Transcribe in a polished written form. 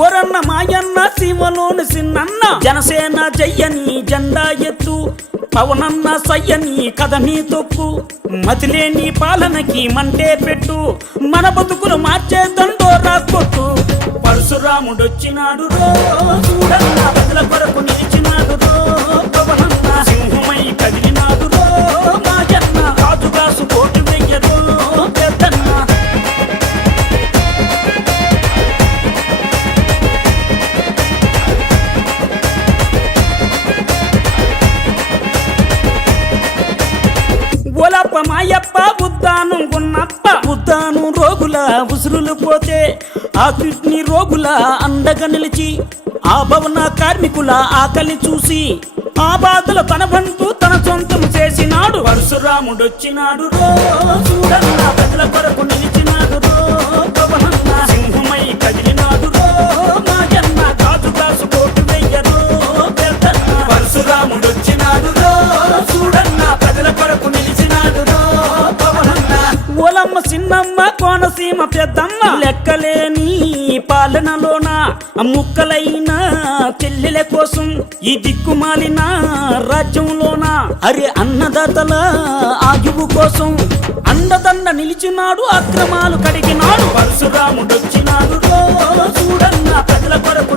ఓరన్న మాయన్న సీమలోని సిన్నన్న జనసేన జయ్యని జెండా ఎత్తు పవనన్న సయ్యని కథని తొక్కు మతిలేని పాలనకి మంటే పెట్టు మన బతుకులు మార్చే దండోరా కొట్టు పరశురాముడొచ్చినాడు రో చూడన్న ప్రజల కొరకు నిలిచినాడు రో పవనన్న సింహమై కదిలినాడు రో మాయన్న రాజుగాసు కోటి వెయ్యరో పెద్దన్న ఓలప్ప మాయప్ప ఉద్దానం గున్నప్ప ఉద్దానం రోగుల ఉసురులు పోతే ఆ కిడ్నీ రోగుల అండగా నిలిచి ఆ భవన కార్మికుల ఆకలి చూసి ఆ బాధలు తన బంధు తన సొంతం చేసినాడు పరశురాముడొచ్చినాడు రో చూడన్న ప్రజల కొరకు నిలిచినాడు రో పవనన్న సింహమై కదిలినాడు రో మాయన్న కాజుగాసు కోటు వెయ్యరో పెద్దన్న పరశురాముడొచ్చినాడు రో చూడన్న ప్రజల కొరకు నిలిచినాడు రో పవనన్న ఓలమ్మ సిన్నమ్మ కోనసీమ పెద్దమ్మ లెక్కలేని పాలనలోన ముక్కలైన చెల్లెల కోసం ఈ దిక్కుమాలిన రాజ్యంలోన అరే అన్నదాతల ఆయువు కోసం అండదండ నిలిచినాడు అక్రమాలు కడిగినాడు పరశురాముడొచ్చినాడు రో చూడన్న ప్రజల కొరకు